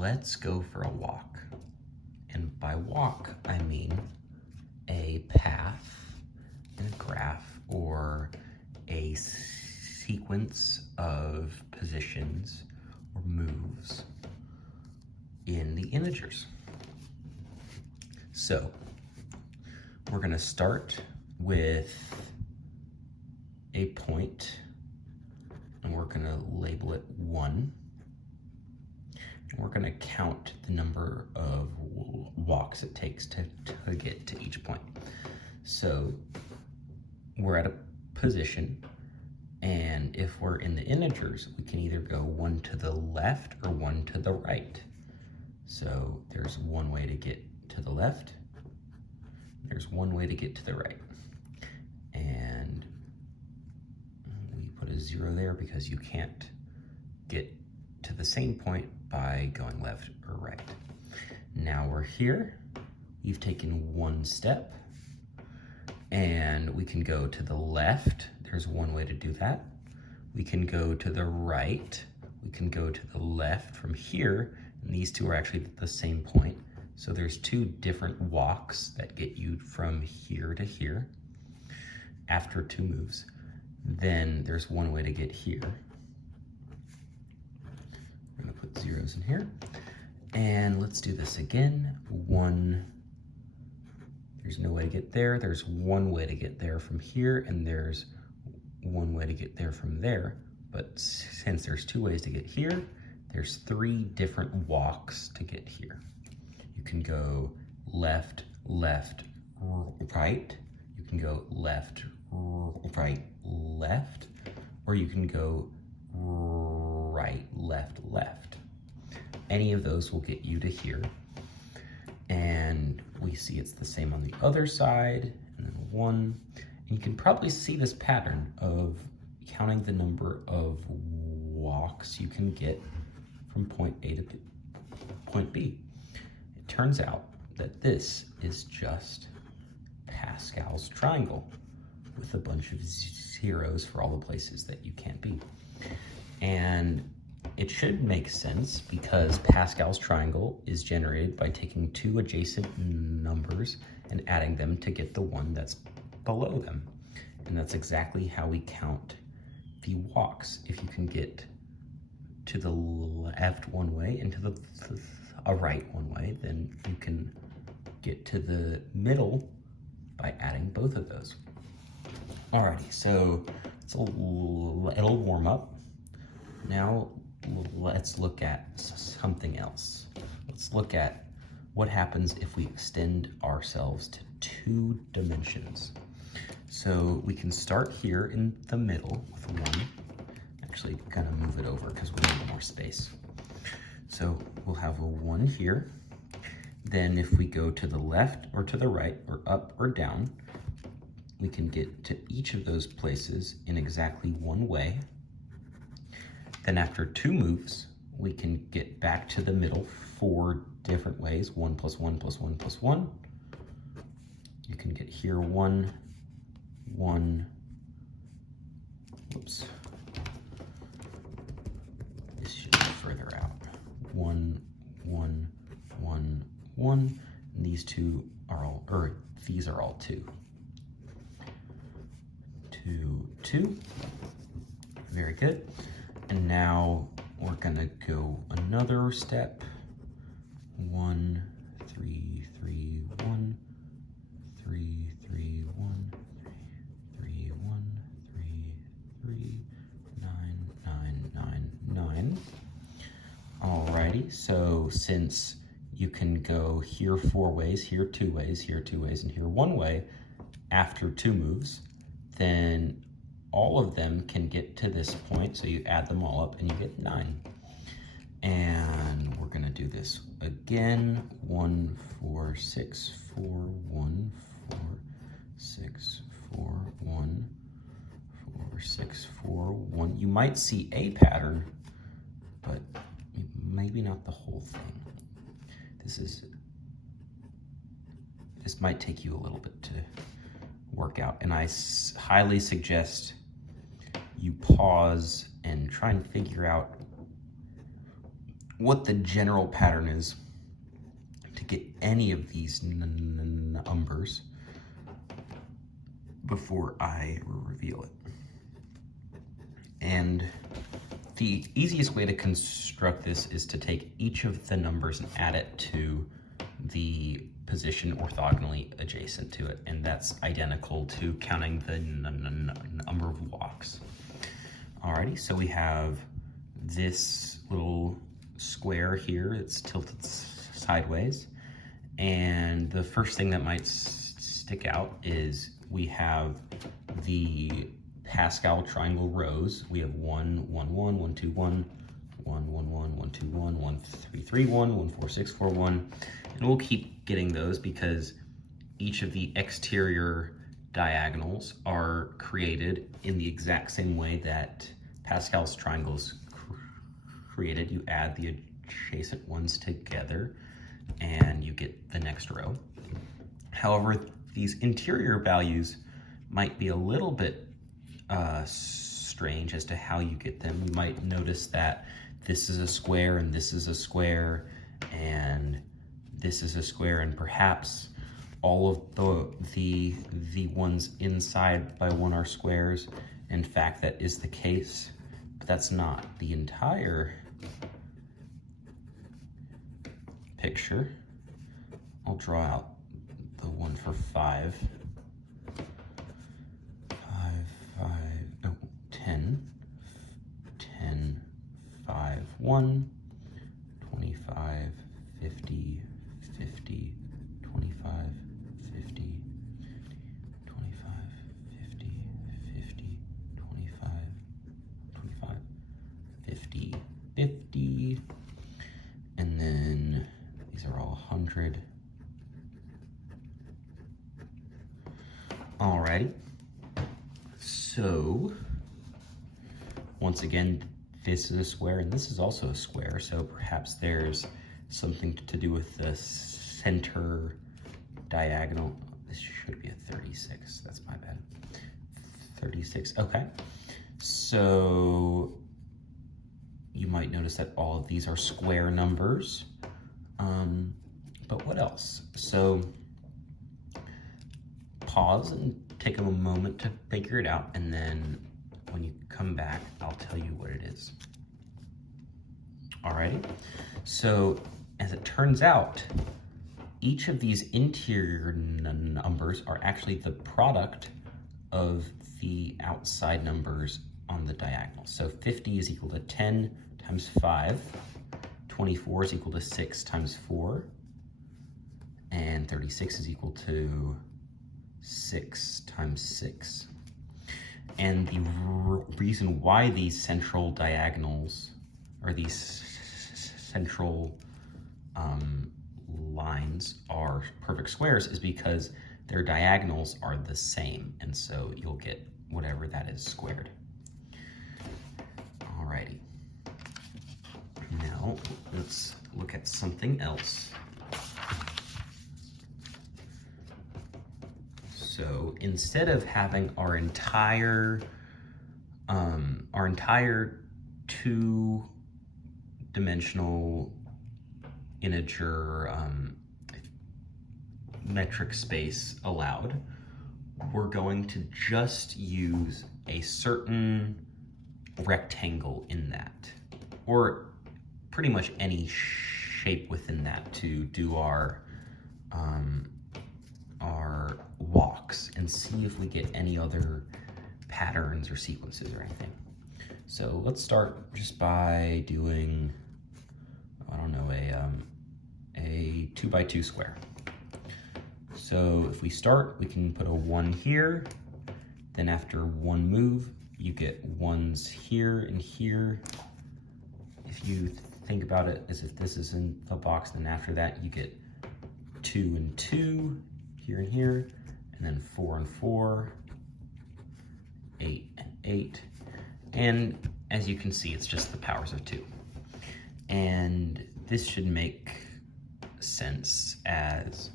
let's go for a walk. And by walk, I mean a path in a graph or a sequence of positions or moves in the integers. So we're going to start with a point, and we're going to label it 1. And we're going to count the number of walks it takes to get to each point. So we're at a position, and if we're in the integers, we can either go 1 to the left or 1 to the right. So there's one way to get to the left, there's one way to get to the right. And we put a 0 there because you can't get to the same point by going left or right. Now we're here, you've taken one step, and we can go to the left. There's one way to do that. We can go to the right. We can go to the left from here, and these two are actually at the same point. So there's 2 different walks that get you from here to here after 2 moves. Then there's one way to get here. I'm gonna put zeros in here. And let's do this again. 1, there's no way to get there. There's one way to get there from here, and there's one way to get there from there. But since there's 2 ways to get here, there's 3 different walks to get here. You can go left, left, right. You can go left, right, left. Or you can go right, left, left. Any of those will get you to here. And we see it's the same on the other side, and then 1. And you can probably see this pattern of counting the number of walks you can get from point A to point B. It turns out that this is just Pascal's triangle with a bunch of zeros for all the places that you can't be. And it should make sense because Pascal's triangle is generated by taking 2 adjacent numbers and adding them to get the one that's below them. And that's exactly how we count the walks. If you can get to the left one way and to the right one way, then you can get to the middle by adding both of those. Alrighty, so it's a little warm up. Now let's look at something else. Let's look at what happens if we extend ourselves to 2 dimensions. So we can start here in the middle with 1. Actually, kind of move it over because we need more space. So we'll have a 1 here. Then if we go to the left or to the right or up or down, we can get to each of those places in exactly 1 way. Then after 2 moves, we can get back to the middle 4 different ways. 1 plus 1 plus 1 plus 1. You can get here 1, 1, whoops. This should be further out. 1, 1, 1, 1. And these 2 are all, or these are all 2. 2, 2. Very good. And now we're gonna go another step. 1, 3, 3, 1, 3, 3, 1, 3, 1, 3, 3, 9, 9, 9, 9. Alrighty, so since you can go here 4 ways, here 2 ways, here 2 ways, and here 1 way after 2 moves, then all of them can get to this point, so you add them all up and you get 9. And we're gonna do this again. 1, 4, 6, 4, 1, 4, 6, 4, 1, 4, 6, 4, 1. You might see a pattern, but maybe not the whole thing. This might take you a little bit to work out, and I highly suggest you pause and try and figure out what the general pattern is to get any of these numbers before I reveal it. And the easiest way to construct this is to take each of the numbers and add it to the position orthogonally adjacent to it, and that's identical to counting the number of walks. Alrighty, so we have this little square here, it's tilted sideways, and the first thing that might stick out is we have the Pascal triangle rows. We have 1, 1, 1, 1, 2, 1, 1, 1, 1, 1, 2, 1, 1, 3, 3, 1, 1, 4, 6, 4, 1. And we'll keep getting those because each of the exterior diagonals are created in the exact same way that Pascal's triangles created. You add the adjacent ones together and you get the next row. However, these interior values might be a little bit strange as to how you get them. You might notice that this is a square and this is a square and this is a square, and perhaps all of the ones inside by 1 are squares. In fact, that is the case, but that's not the entire picture. I'll draw out the one for 5. 10, 10, 5, 1, 25, 50, 50, 25, 50, 25, 50, 50, 25, 25, 50, 50, and then these are all 100. Alrighty, so once again, this is a square and this is also a square, so perhaps there's something to do with the center diagonal. This should be a 36, that's my bad. 36, okay. So you might notice that all of these are square numbers, but what else? So pause and take a moment to figure it out, and then when you come back, I'll tell you what it is. Alrighty, so as it turns out, each of these interior numbers are actually the product of the outside numbers on the diagonal. So 50 is equal to 10 times 5, 24 is equal to 6 times 4, and 36 is equal to 6 times 6. And the reason why these central diagonals, or these central lines are perfect squares is because their diagonals are the same, and so you'll get whatever that is squared. Alrighty. Now, let's look at something else. So instead of having our entire two-dimensional integer metric space allowed, we're going to just use a certain rectangle in that, or pretty much any shape within that, to do our walks and see if we get any other patterns or sequences or anything. So let's start just by doing, I don't know, a 2x2 square. So if we start, we can put a 1 here, then after one move, you get 1s here and here. If you think about it as if this is in the box, then after that you get 2 and 2 here and here, and then 4 and 4, 8 and 8. And as you can see, it's just the powers of 2. And this should make sense as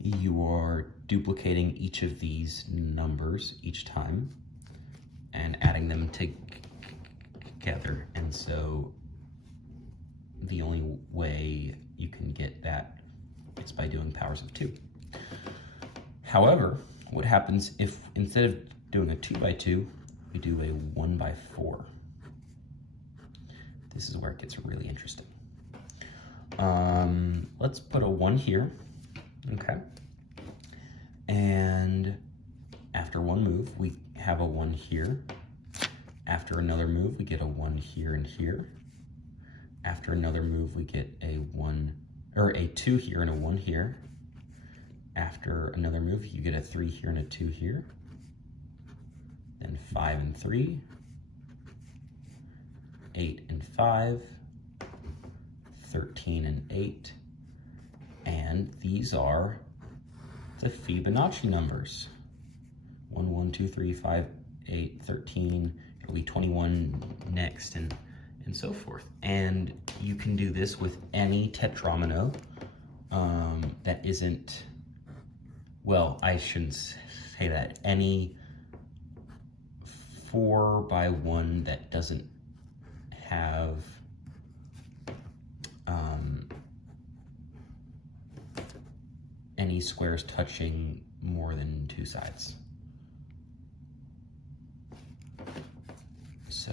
you are duplicating each of these numbers each time and adding them together. And so the only way you can get that is by doing powers of 2. However, what happens if instead of doing a 2 by 2, we do a 1 by 4? This is where it gets really interesting. Let's put a 1 here, okay? And after one move, we have a 1 here. After another move, we get a 1 here and here. After another move, we get a 1, or a 2 here and a 1 here. After another move, you get a 3 here and a 2 here. Then 5 and 3, 8 and 5, 13 and 8, and these are the Fibonacci numbers. 1, 1, 2, 3, 5, 8, 13, it'll be 21 next, and so forth. And you can do this with any tetromino that isn't, well, I shouldn't say that, any 4 by 1 that doesn't have any squares touching more than 2 sides. So,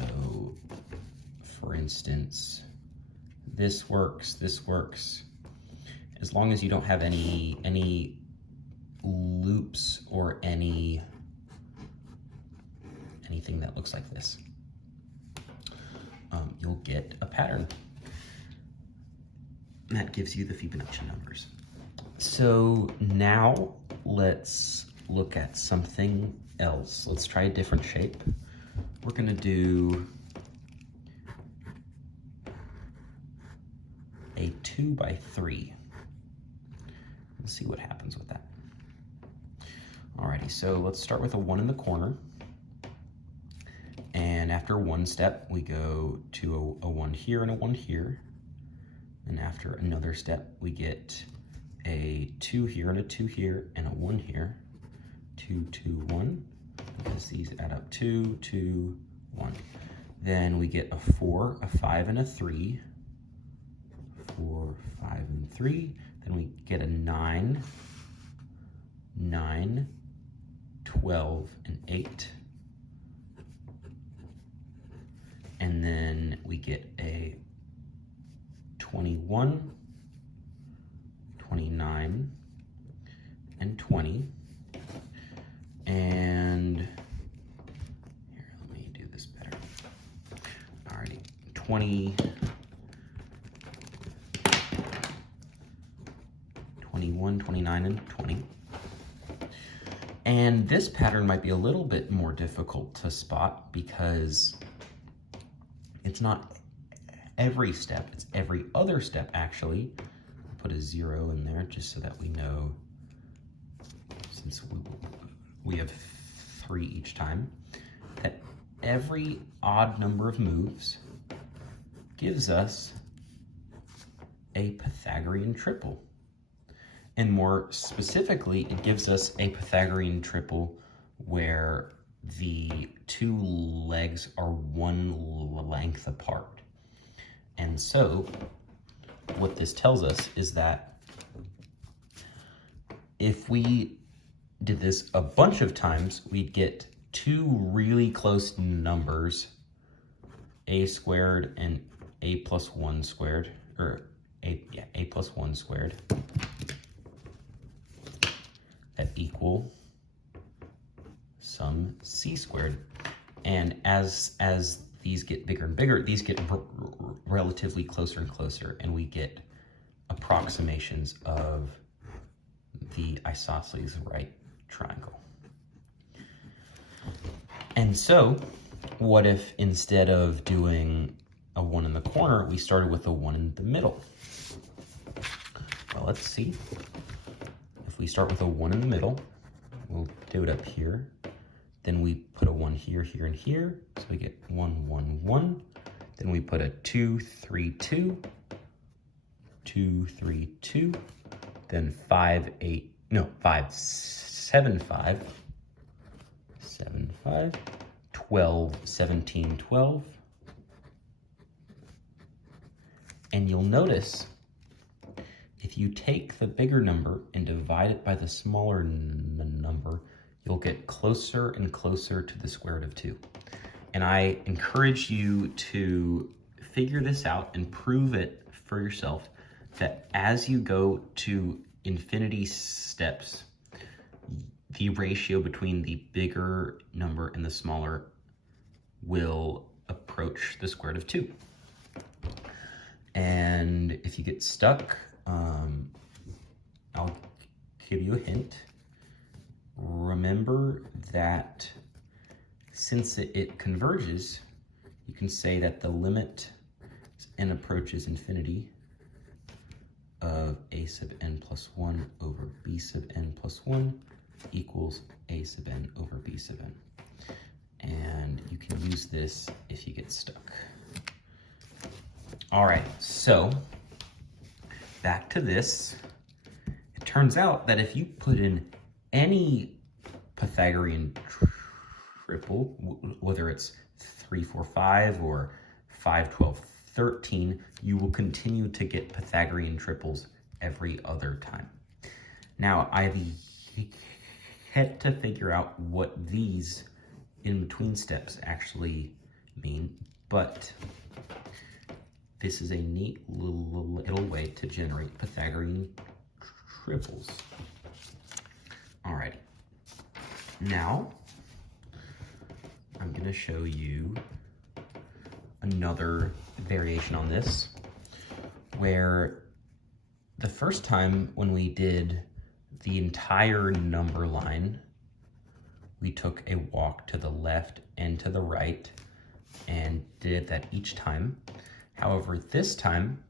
for instance, this works, as long as you don't have any loops or anything that looks like this. You'll get a pattern. That gives you the Fibonacci numbers. So now let's look at something else. Let's try a different shape. We're gonna do a 2 by 3. Let's see what happens with that. Alrighty, so let's start with a 1 in the corner. And after one step, we go to a 1 here and a 1 here. And after another step, we get a 2 here and a 2 here and a 1 here. 2, 2, 1, because these add up 2, 2, 1. Then we get a 4, a 5, and a 3. 4, 5, and 3. Then we get a 9, 9, 12, and 8. And then we get a 21, 29, and 20. And here, let me do this better. Alrighty, 20, 21, 29, and 20. And this pattern might be a little bit more difficult to spot because it's not every step, it's every other step actually. I'll put a 0 in there just so that we know, since we have 3 each time, that every odd number of moves gives us a Pythagorean triple. And more specifically, it gives us a Pythagorean triple where the 2 legs are 1 length apart. And so what this tells us is that if we did this a bunch of times, we'd get 2 really close numbers, a squared and a plus 1 squared, or a plus 1 squared, that equal some c squared. And as these get bigger and bigger, these get relatively closer and closer, and we get approximations of the isosceles right triangle. And so, what if instead of doing a 1 in the corner, we started with a 1 in the middle? Well, let's see. If we start with a 1 in the middle, we'll do it up here. Then we put a 1 here, here, and here. So we get 1, 1, 1. Then we put a 2, 3, 2. 2, 3, 2. Then 5, 7, 5. 7, 5. 12, 17, 12. And you'll notice if you take the bigger number and divide it by the smaller number, you'll get closer and closer to the square root of 2. And I encourage you to figure this out and prove it for yourself, that as you go to infinity steps, the ratio between the bigger number and the smaller will approach the square root of 2. And if you get stuck, I'll give you a hint. Remember that since it converges, you can say that the limit as n approaches infinity of a sub n plus 1 over b sub n plus 1 equals a sub n over b sub n. And you can use this if you get stuck. All right, so back to this. It turns out that if you put in any Pythagorean triple, whether it's 3, 4, 5 or 5, 12, 13, you will continue to get Pythagorean triples every other time. Now, I've yet to figure out what these in-between steps actually mean, but this is a neat little way to generate Pythagorean triples. Alrighty. Now, I'm going to show you another variation on this, where the first time when we did the entire number line, we took a walk to the left and to the right and did that each time. However, this time,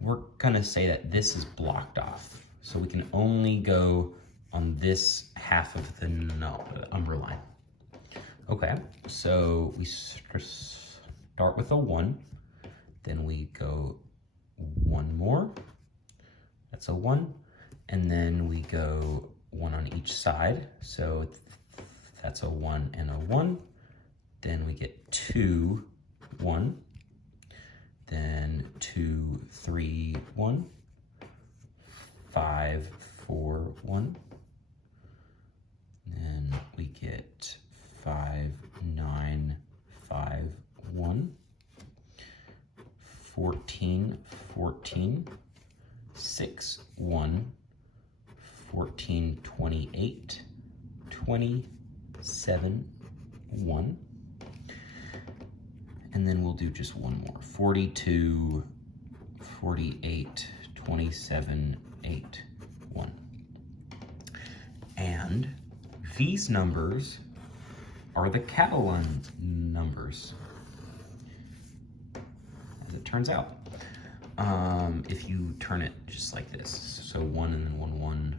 we're gonna say that this is blocked off. So we can only go on this half of the number line. Okay, so we start with a 1, then we go 1 more, that's a 1, and then we go 1 on each side, so that's a 1 and a 1, then we get 2, 1, then 2, 3, 1, 5, 4, 1, then we get 5, 9, 5, 1, 14, 14, 6, 1, 14, 28, 27, 1, and then we'll do just one more, 42, 48, 27, 8, 1. And these numbers are the Catalan numbers, as it turns out. If you turn it just like this, so 1 and then 1, 1,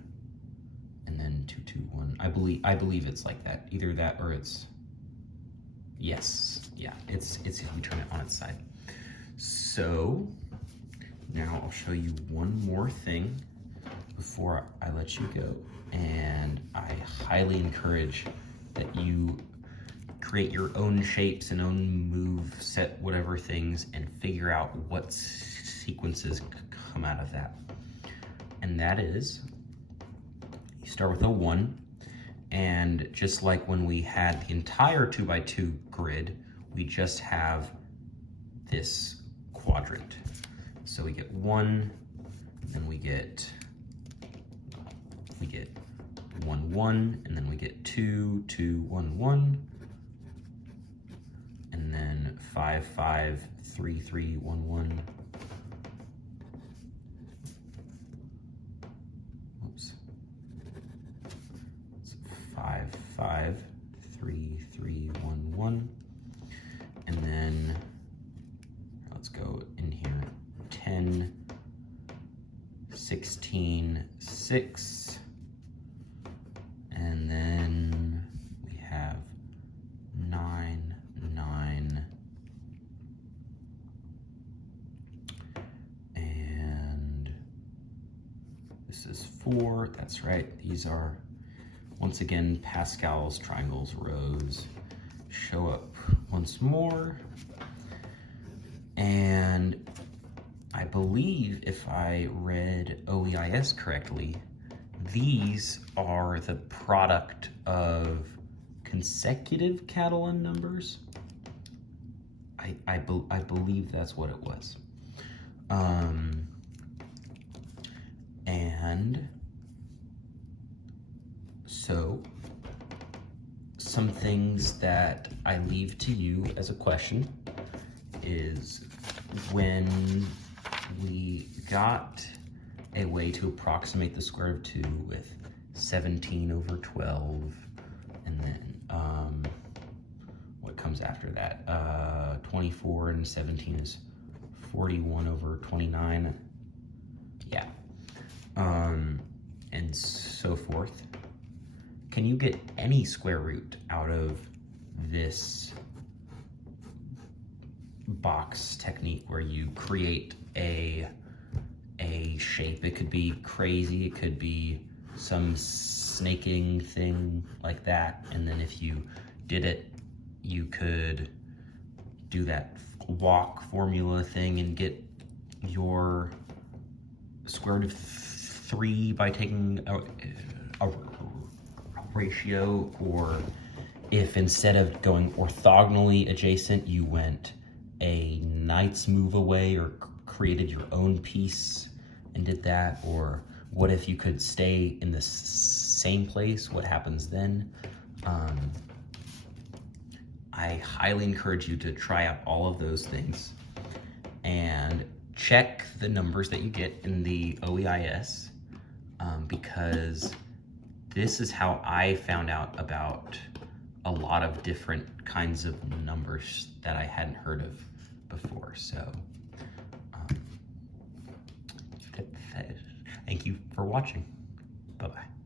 and then 2, 2, 1. I believe it's like that. Either that or it's, yes, yeah, it's if you turn it on its side. So now I'll show you one more thing before I let you go. And I highly encourage that you create your own shapes and own move set, whatever things, and figure out what sequences come out of that. And that is, you start with a 1, and just like when we had the entire 2x2 grid, we just have this quadrant. So we get 1, then we get 1, 1, and then we get 2, 2, 1, 1, and then 5, 5, 3, 3, 1, 1. Oops. 5, 5, 3, 3, 1, 1, and then let's go in here. 10, 16, 6, and then we have 9, 9, and this is 4, that's right. These are, once again, Pascal's triangles rows show up once more, and believe if I read OEIS correctly, these are the product of consecutive Catalan numbers. I believe that's what it was. And so some things that I leave to you as a question is, when we got a way to approximate the square root of 2 with 17 over 12, and then what comes after that? 24 and 17 is 41 over 29. Yeah. And so forth. Can you get any square root out of this box technique where you create a shape? It could be crazy, it could be some snaking thing like that, and then if you did it, you could do that walk formula thing and get your square root of 3 by taking a ratio, or if instead of going orthogonally adjacent, you went a knight's move away or created your own piece and did that, or what if you could stay in the same place? What happens then? I highly encourage you to try out all of those things and check the numbers that you get in the OEIS, because this is how I found out about a lot of different kinds of numbers that I hadn't heard of before. So thank you for watching. Bye-bye.